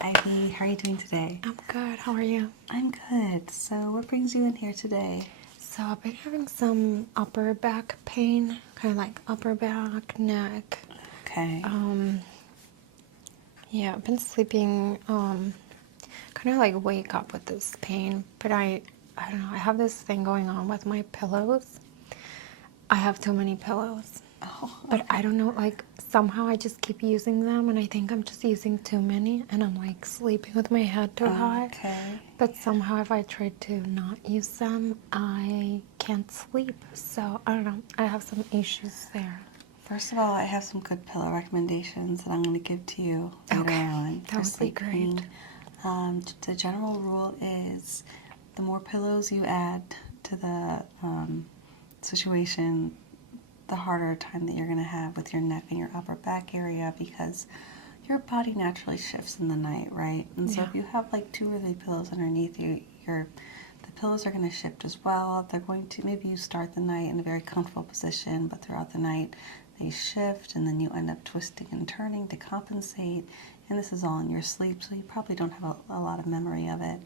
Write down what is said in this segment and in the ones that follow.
Hi, Ivy. How are you doing today? I'm good. How are you? I'm good. So, what brings you in here today? So I've been having some upper back pain, kind of like upper back, neck. Okay. Yeah, I've been sleeping, kind of like wake up with this pain, but I don't know, I have this thing going on with my pillows. I have too many pillows. Oh, But I don't know, like somehow I just keep using them and I think I'm just using too many and I'm like sleeping with my head too high. okay. But somehow if I try to not use them, I can't sleep. So I don't know, I have some issues there. First of all, I have some good pillow recommendations that I'm going to give to you later on That would be great. The general rule is the more pillows you add to the situation, the harder time that you're going to have with your neck and your upper back area, because your body naturally shifts in the night, right? And so if you have like 2 or 3 pillows underneath you, the pillows are going to shift as well. They're going to, maybe you start the night in a very comfortable position, but throughout the night they shift, and then you end up twisting and turning to compensate. And this is all in your sleep, so you probably don't have a lot of memory of it,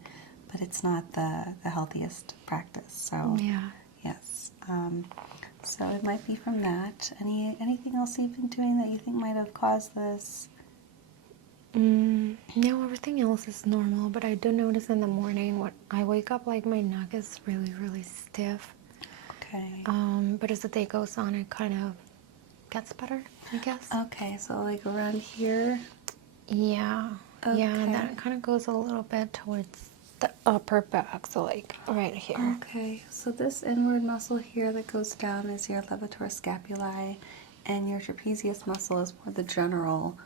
but it's not the healthiest practice. So Yeah. yes. So it might be from that. Anything else you've been doing that you think might have caused this? No, everything else is normal, but I do notice in the morning when I wake up, like my neck is really, really stiff. Okay. But as the day goes on, it kind of gets better, I guess. Okay, so like around here? Yeah. Okay. Yeah, and then it kind of goes a little bit towards the upper back, so like right here. Okay, so this inward muscle here that goes down is your levator scapulae, and your trapezius muscle is more the general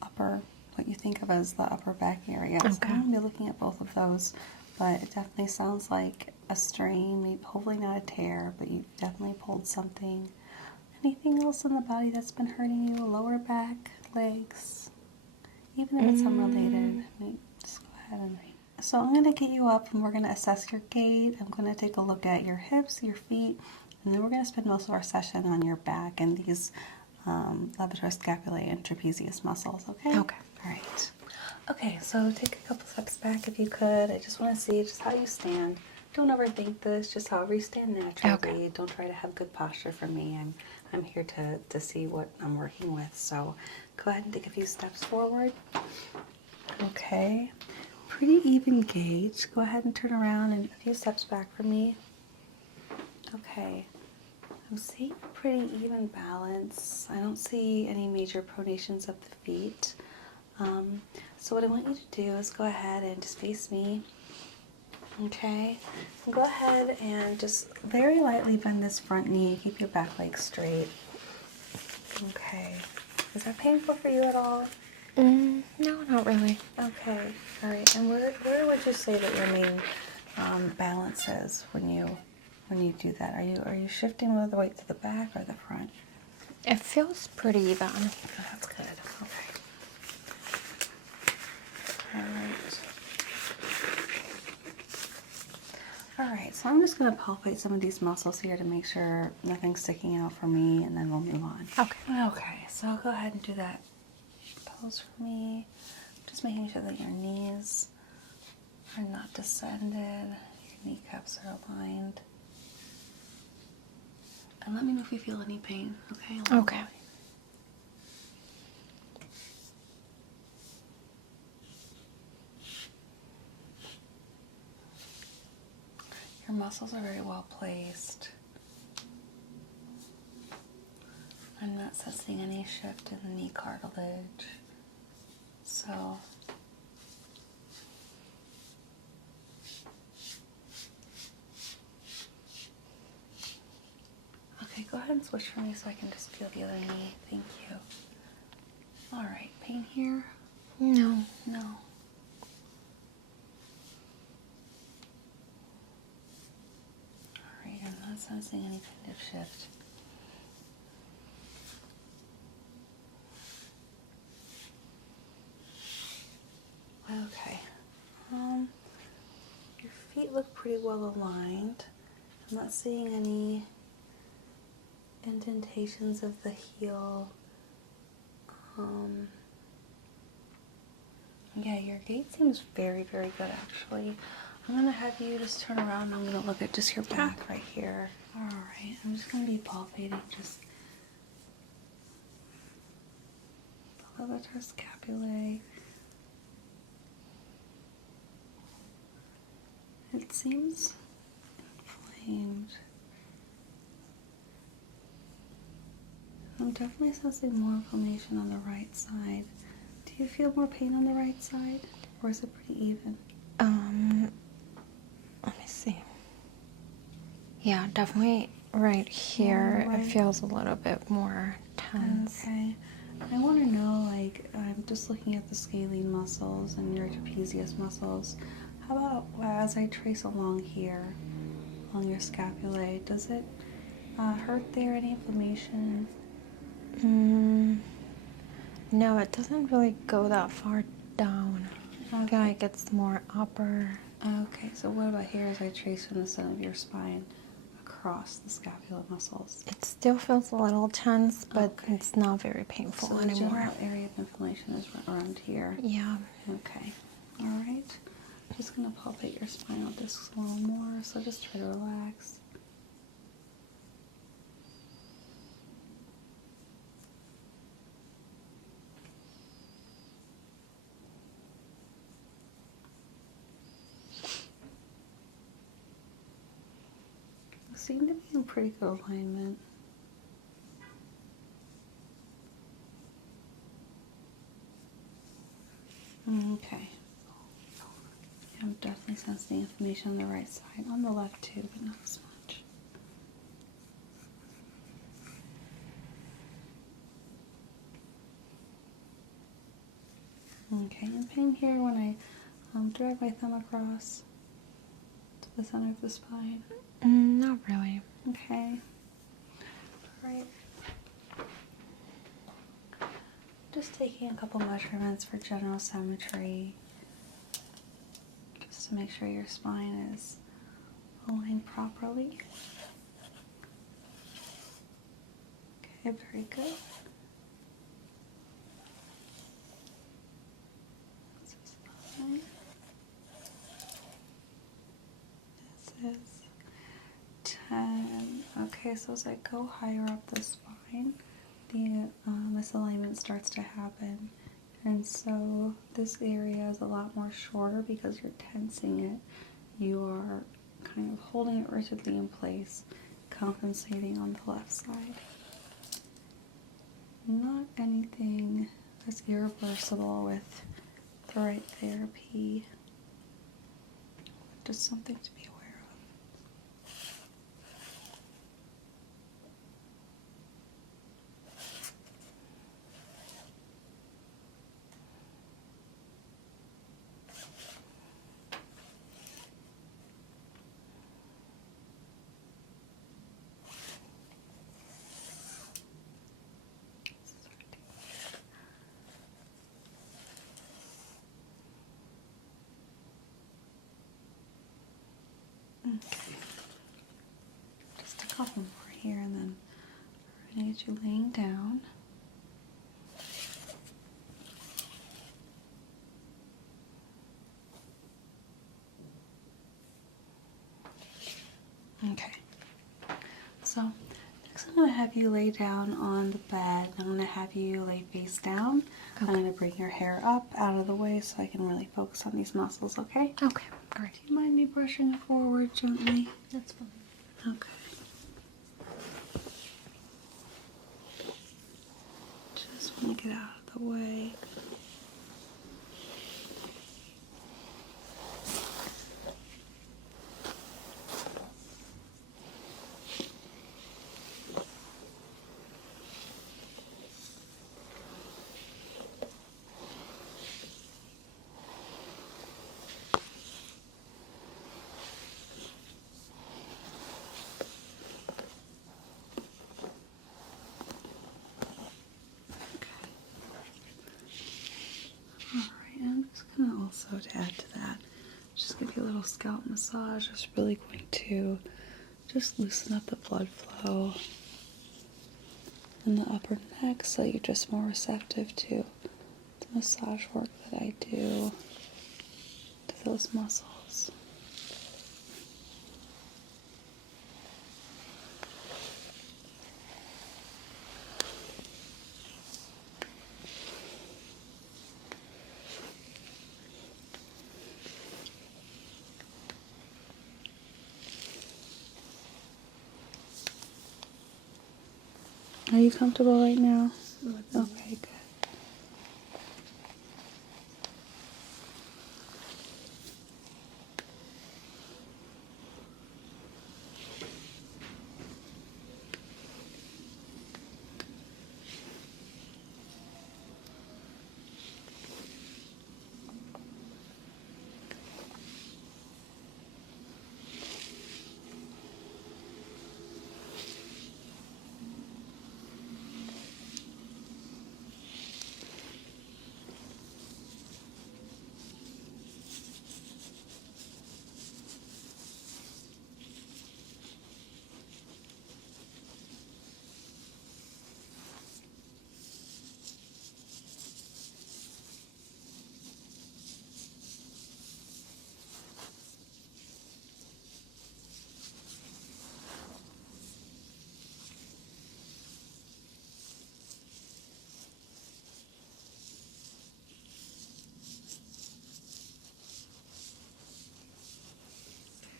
upper, what you think of as the upper back area. So Okay. I'm going to be looking at both of those, but it definitely sounds like a strain, maybe hopefully not a tear, but you've definitely pulled something. Anything else in the body that's been hurting you? Lower back, legs? Even if it's unrelated, just go ahead and read. So I'm going to get you up and we're going to assess your gait. I'm going to take a look at your hips, your feet, and then we're going to spend most of our session on your back and these levator scapulae and trapezius muscles, okay? Okay. All right. Okay, so take a couple steps back if you could. I just want to see just how you stand. Don't overthink this, just however you stand naturally. Okay. Don't try to have good posture for me. I'm here to see what I'm working with. So go ahead and take a few steps forward. Okay. Pretty even gait. Go ahead and turn around and a few steps back for me. Okay. I'm seeing a pretty even balance. I don't see any major pronations of the feet. So what I want you to do is go ahead and just face me. Okay, and go ahead and just very lightly bend this front knee. Keep your back leg straight. Okay. Is that painful for you at all? No, not really. Okay. All right. And where would you say that your main balance is when you do that? Are you shifting more of the weight to the back or the front? It feels pretty even. Oh, that's good. Okay. All right. Alright, so I'm just going to palpate some of these muscles here to make sure nothing's sticking out for me, and then we'll move on. Okay. Okay, so go ahead and do that pose for me. Just making sure that your knees are not descended, your kneecaps are aligned. And let me know if you feel any pain, okay? Okay. Your muscles are very well placed. I'm not sensing any shift in the knee cartilage. So okay, go ahead and switch for me so I can just feel the other knee. Thank you. Alright, pain here? No. No. Alright, I'm not sensing any kind of shift. Okay. Your feet look pretty well aligned. I'm not seeing any indentations of the heel. Yeah, your gait seems very, very good actually. I'm gonna have you just turn around. I'm gonna look at just your back right here. All right, I'm just gonna be palpating just the levator scapulae. It seems inflamed. I'm definitely sensing more inflammation on the right side. Do you feel more pain on the right side, or is it pretty even? Let me see. Yeah, definitely right here. Right. It feels a little bit more tense. Okay. I want to know, like, I'm just looking at the scalene muscles and your trapezius muscles. How about as I trace along here, along your scapulae, does it hurt there? Any inflammation? No, it doesn't really go that far down. I feel Okay. like it's more upper. Okay, so what about here as I trace from the center of your spine across the scapular muscles? It still feels a little tense, but Okay. it's not very painful So the anymore. general area of inflammation is around here. Yeah. Okay. All right. Just going to palpate your spinal discs a little more, so just try to relax. You seem to be in pretty good alignment. Okay. I'm definitely sensing inflammation on the right side. On the left too, but not as much. Okay, and pain here when I drag my thumb across to the center of the spine. Not really. Okay. All right. Just taking a couple measurements for general symmetry, just to make sure your spine is aligned properly. Okay, very good. This is 9. This is 10. Okay, so as I go higher up the spine, the misalignment starts to happen. And so this area is a lot more shorter because you're tensing it. You are kind of holding it rigidly in place, compensating on the left side. Not anything that's irreversible with the right therapy. Just something to be aware of. Okay. Just a couple more here, and then we're going to get you laying down. Okay. So next I'm going to have you lay down on the bed. I'm going to have you lay face down. Okay. I'm going to bring your hair up out of the way so I can really focus on these muscles, okay? Okay, great. Do you mind me brushing it forward gently? That's fine. Okay. Just want to get out of the way. Alright, I'm just going to also, to add to that, just give you a little scalp massage. It's really going to just loosen up the blood flow in the upper neck so you're just more receptive to massage work that I do to those muscles. Are you comfortable right now? Okay, good.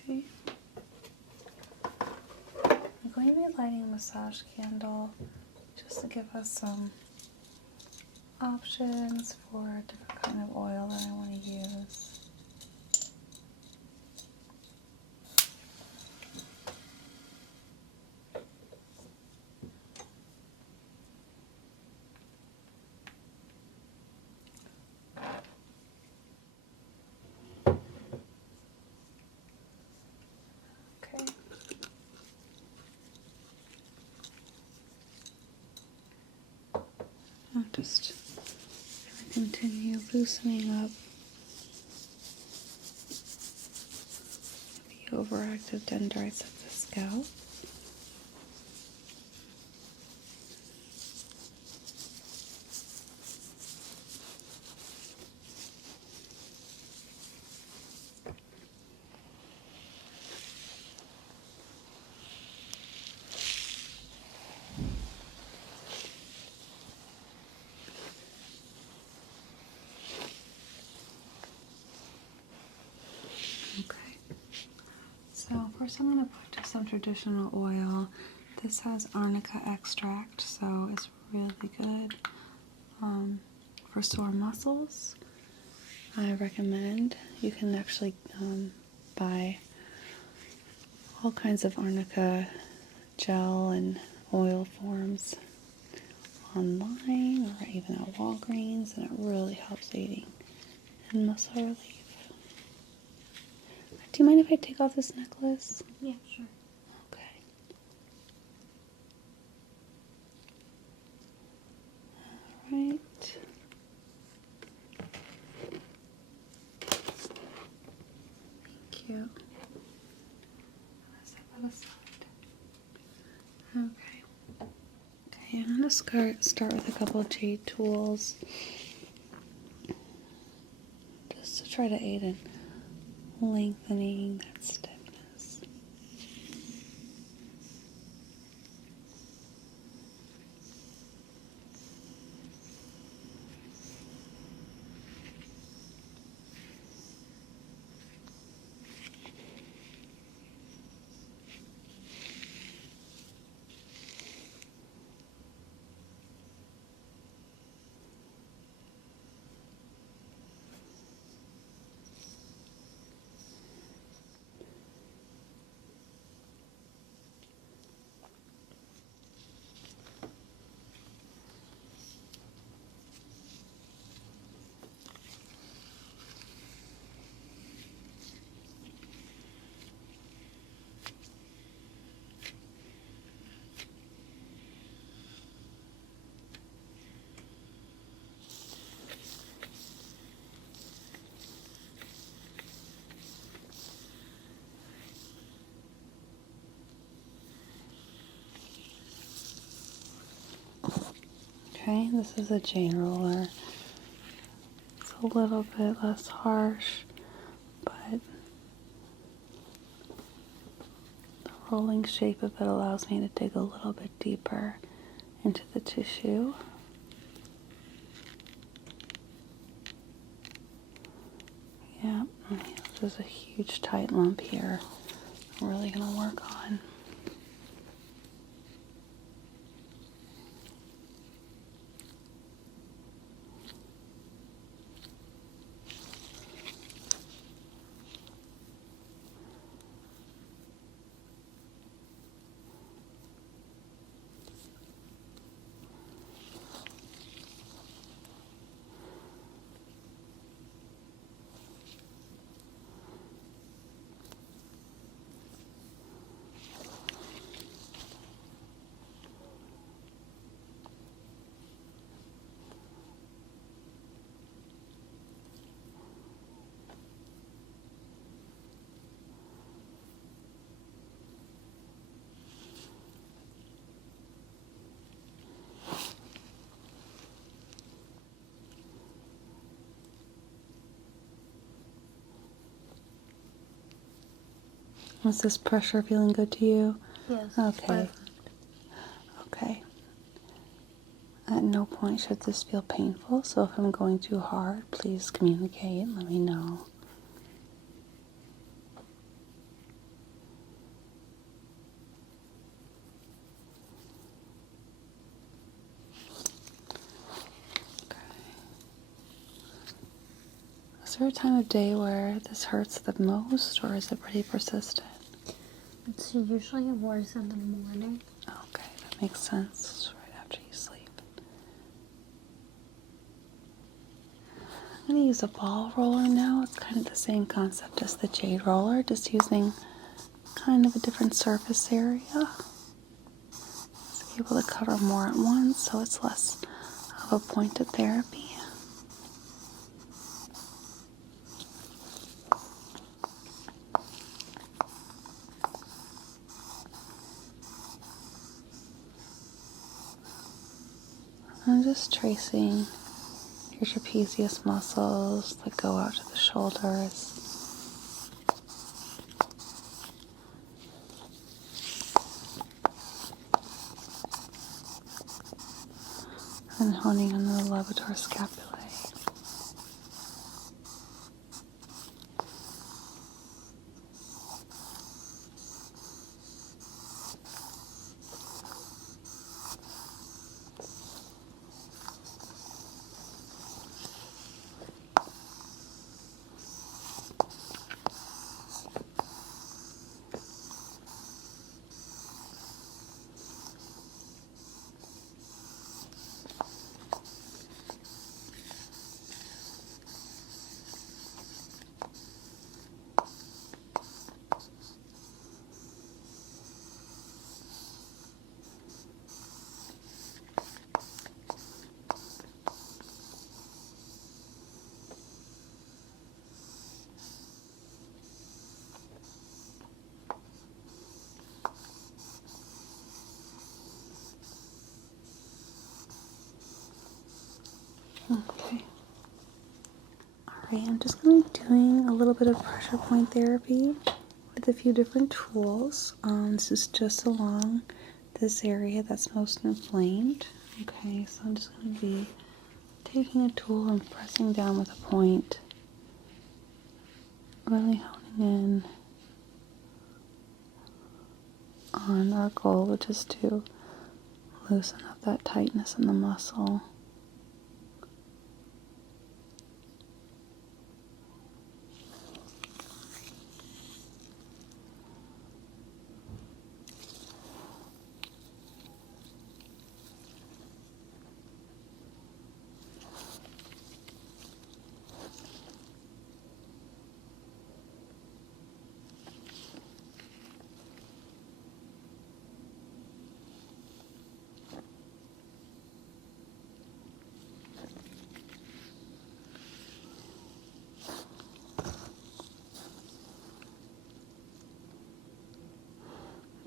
Okay. I'm going to be lighting a massage candle just to give us some options for a different kind of oil that I want to use. Okay. I'll just continue loosening up the overactive dendrites of the scalp. Okay. So first I'm going to put just some traditional oil. This has arnica extract, so it's really good for sore muscles. I recommend you can actually buy all kinds of arnica gel and oil forms online or even at Walgreens, and it really helps aiding in muscle relief. Do you mind if I take off this necklace? Yeah, sure. Okay. All right. Thank you. Set that aside. Okay. Okay, I'm going to start with a couple of jade tools just to try to aid in lengthening that stiffness. Okay, this is a jade roller. a little bit less harsh, but the rolling shape of it allows me to dig a little bit deeper into the tissue. Yeah, there's a huge tight lump here I'm really going to work on. Is this pressure feeling good to you? Yes. Okay. Okay. At no point should this feel painful, so if I'm going too hard, please communicate and let me know. Okay. Is there a time of day where this hurts the most, or is it pretty persistent? It's usually worse in the morning. Okay, that makes sense. It's right after you sleep. I'm going to use a ball roller now. It's kind of the same concept as the jade roller, just using kind of a different surface area. To be able to cover more at once, so it's less of a pointed therapy. I'm just tracing your trapezius muscles that go out to the shoulders. And honing on the levator scapulae. Okay. Alright, I'm just going to be doing a little bit of pressure point therapy with a few different tools. This is just along this area that's most inflamed. Okay, so I'm just going to be taking a tool and pressing down with a point. Really honing in on our goal, which is to loosen up that tightness in the muscle.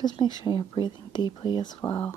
Just make sure you're breathing deeply as well.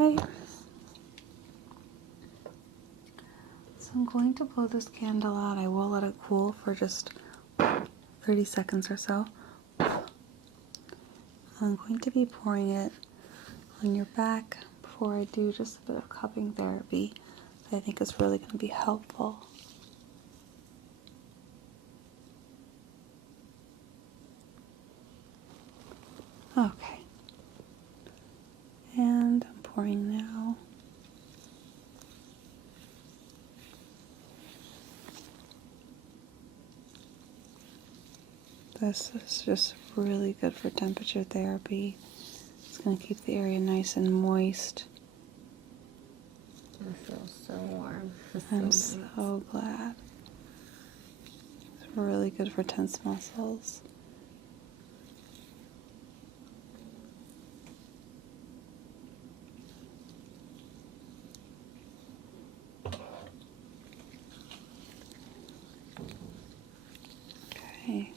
Okay. So I'm going to blow this candle out. I will let it cool for just 30 seconds or so. I'm going to be pouring it on your back before I do just a bit of cupping therapy. I think it's really going to be helpful. Okay. And I'm pouring now. This is just really good for temperature therapy. It's going to keep the area nice and moist. It feels so warm. I'm so glad. It's really good for tense muscles. Okay.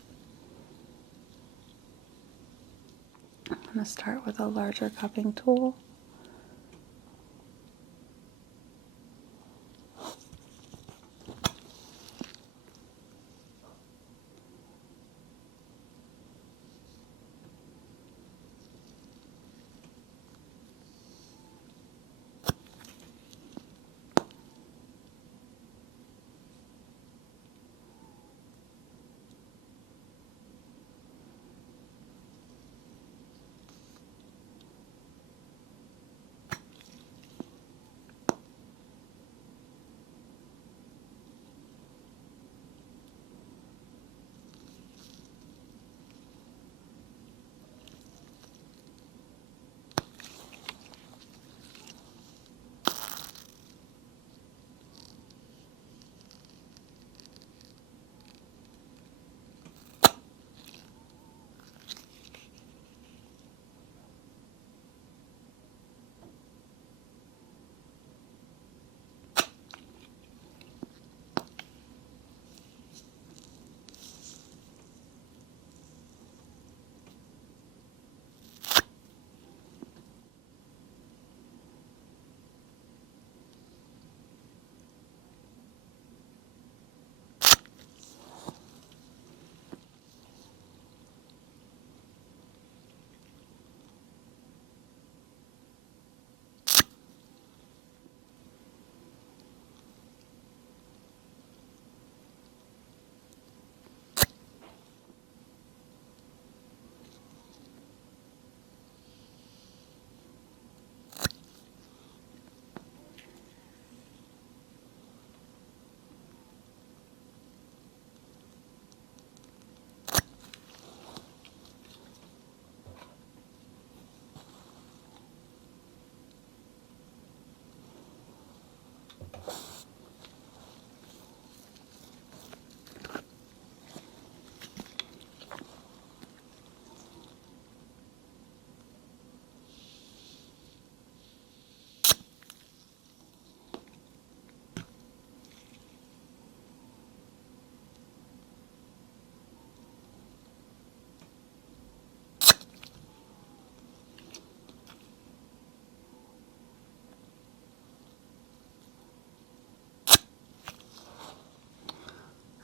I'm going to start with a larger cupping tool.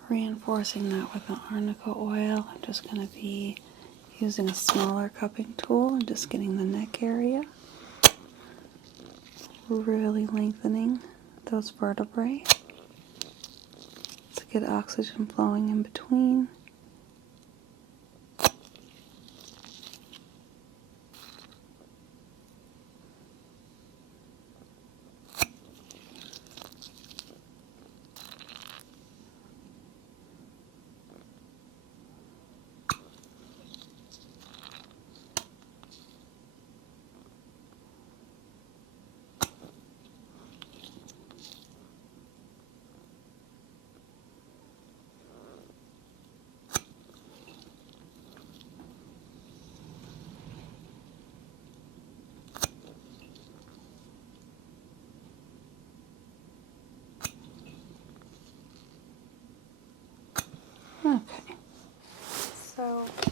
Reinforcing that with the arnica oil, I'm just going to be using a smaller cupping tool and just getting the neck area. Really lengthening those vertebrae to get oxygen flowing in between. Okay, so I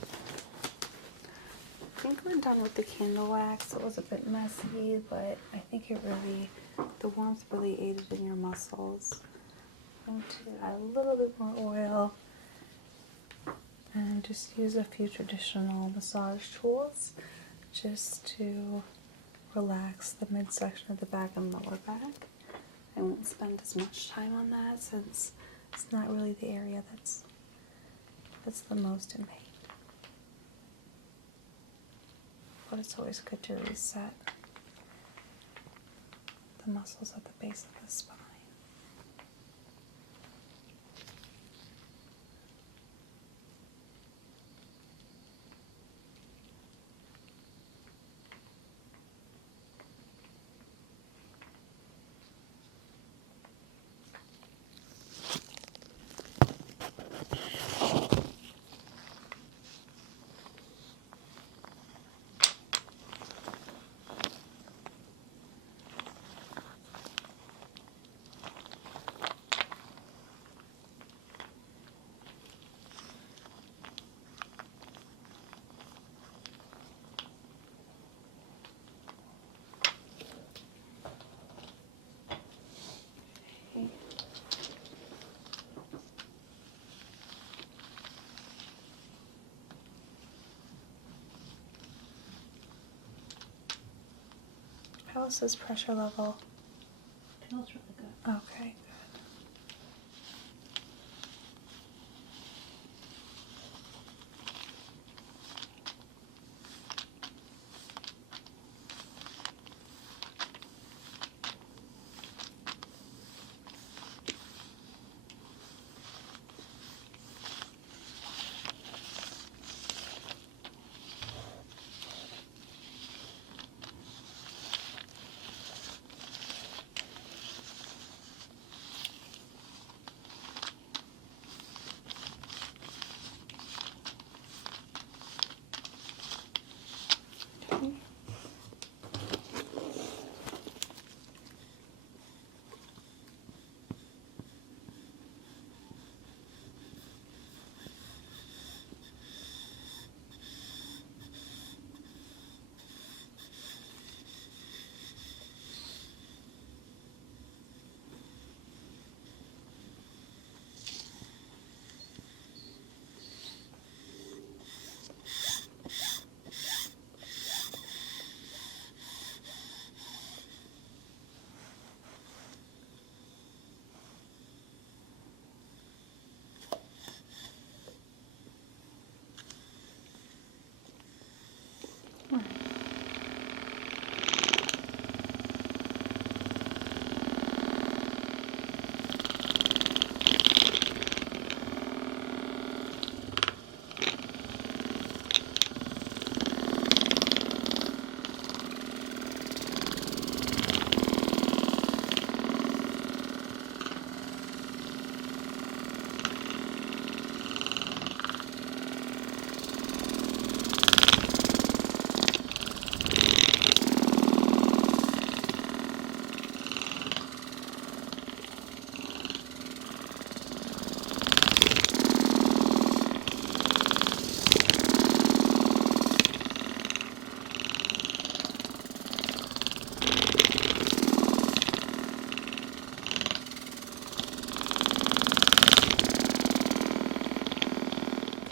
think we're weren't done with the candle wax. It was a bit messy, but I think the warmth really aided in your muscles. I'm going to add a little bit more oil and just use a few traditional massage tools just to relax the midsection of the back and lower back. I won't spend as much time on that since it's not really the area that's the most in pain. But it's always good to reset the muscles at the base of the spine. How is this pressure level? Feels really good. Okay, good.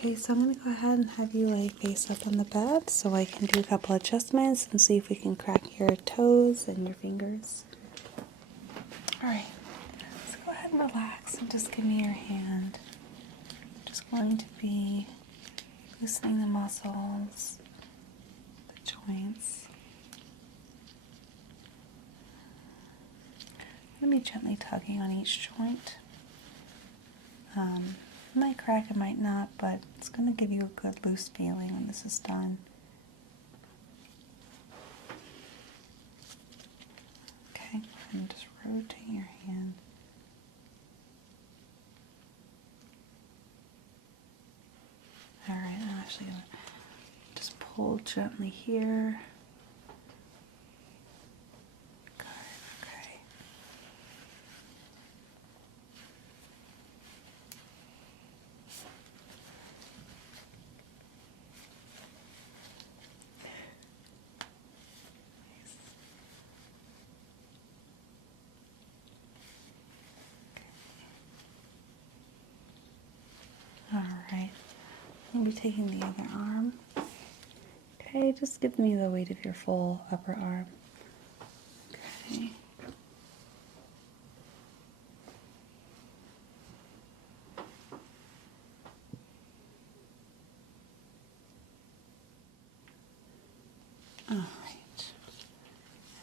Okay, so I'm going to go ahead and have you lay face up on the bed so I can do a couple adjustments and see if we can crack your toes and your fingers. Alright, so go ahead and relax and just give me your hand. I'm just going to be loosening the muscles, the joints. I'm going to be gently tugging on each joint. It might crack, it might not, but it's going to give you a good loose feeling when this is done. Okay, and just rotate your hand. Alright, I'm actually going to just pull gently here. Okay. I'll be taking the other arm. Okay, just give me the weight of your full upper arm. Okay. All right.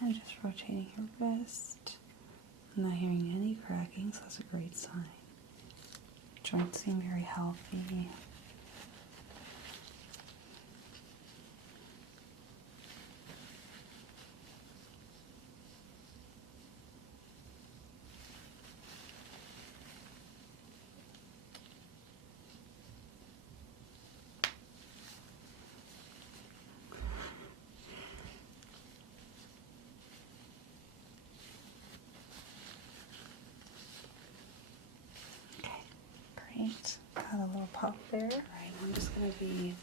I'm just rotating your wrist. I'm not hearing any cracking, so that's a great sign. Joints seem very healthy. Okay, great. Got a little pop there. All right, I'm just gonna be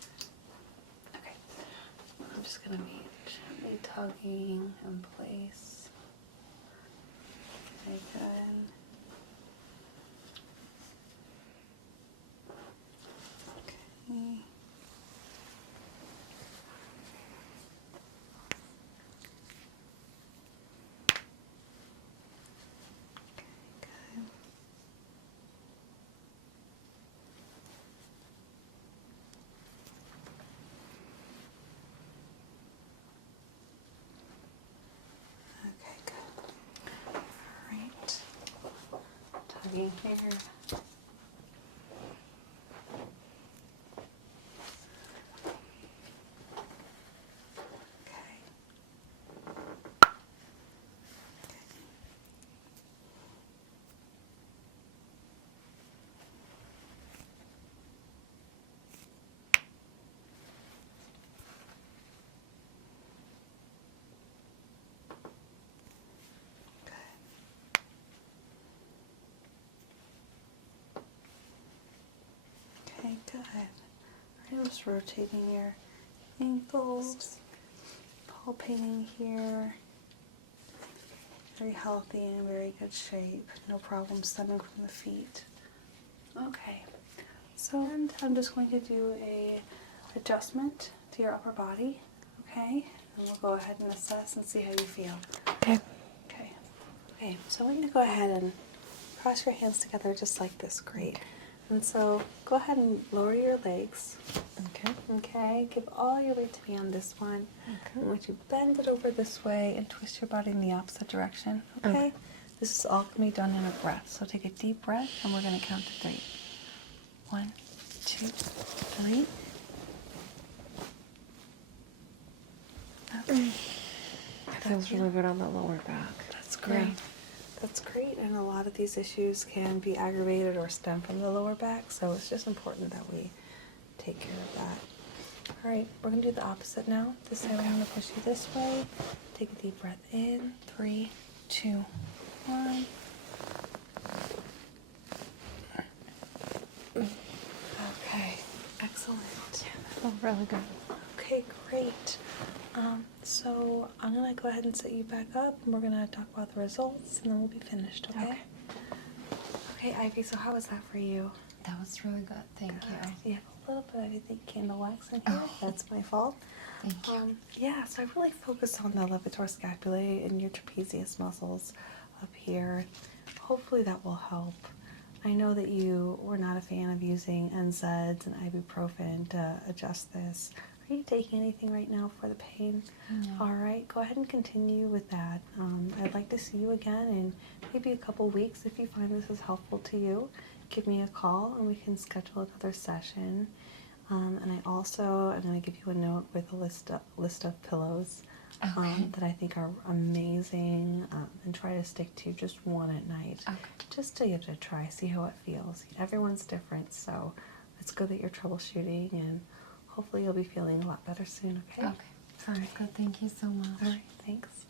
gently tugging in place. Very good. Okay. Good. Okay, good. All right. Tugging here. Okay. Okay, good. I'm just rotating your ankles, palpating here. Very healthy and in very good shape. No problems stemming from the feet. Okay, so I'm just going to do a adjustment to your upper body. Okay, and we'll go ahead and assess and see how you feel. Okay. Okay. Okay, so I want you to go ahead and cross your hands together just like this. Great. And so go ahead and lower your legs. Okay. Okay, give all your weight to me on this one. Okay. I want you to bend it over this way and twist your body in the opposite direction. Okay? This is all going to be done in a breath. So take a deep breath and we're going to count to 3. 1, 2, 3. Okay. That feels really good on the lower back. That's great. Yeah. That's great. And a lot of these issues can be aggravated or stem from the lower back. So it's just important that we take care of that. All right, we're going to do the opposite now. This time I'm going to push you this way. Take a deep breath in. 3, 2, 1. Okay, excellent. That felt really good. Okay, great. So I'm going to go ahead and set you back up, and we're going to talk about the results, and then we'll be finished, okay? Okay, Ivy, so how was that for you? That was really good. Thank you. You have a little bit of, I think, candle wax in here. That's my fault. Thank you. Yeah, so I really focused on the levator scapulae and your trapezius muscles up here. Hopefully that will help. I know that you were not a fan of using NSAIDs and ibuprofen to adjust this. Are you taking anything right now for the pain? No. All right, go ahead and continue with that. I'd like to see you again in maybe a couple weeks. If you find this is helpful to you, give me a call and we can schedule another session. And I also am going to give you a note with a list of pillows that I think are amazing, and try to stick to just one at night. Okay. Just to give it a try, see how it feels. Everyone's different, so it's good that you're troubleshooting, and hopefully you'll be feeling a lot better soon, okay? Okay. Sounds good. Thank you so much. All right, thanks.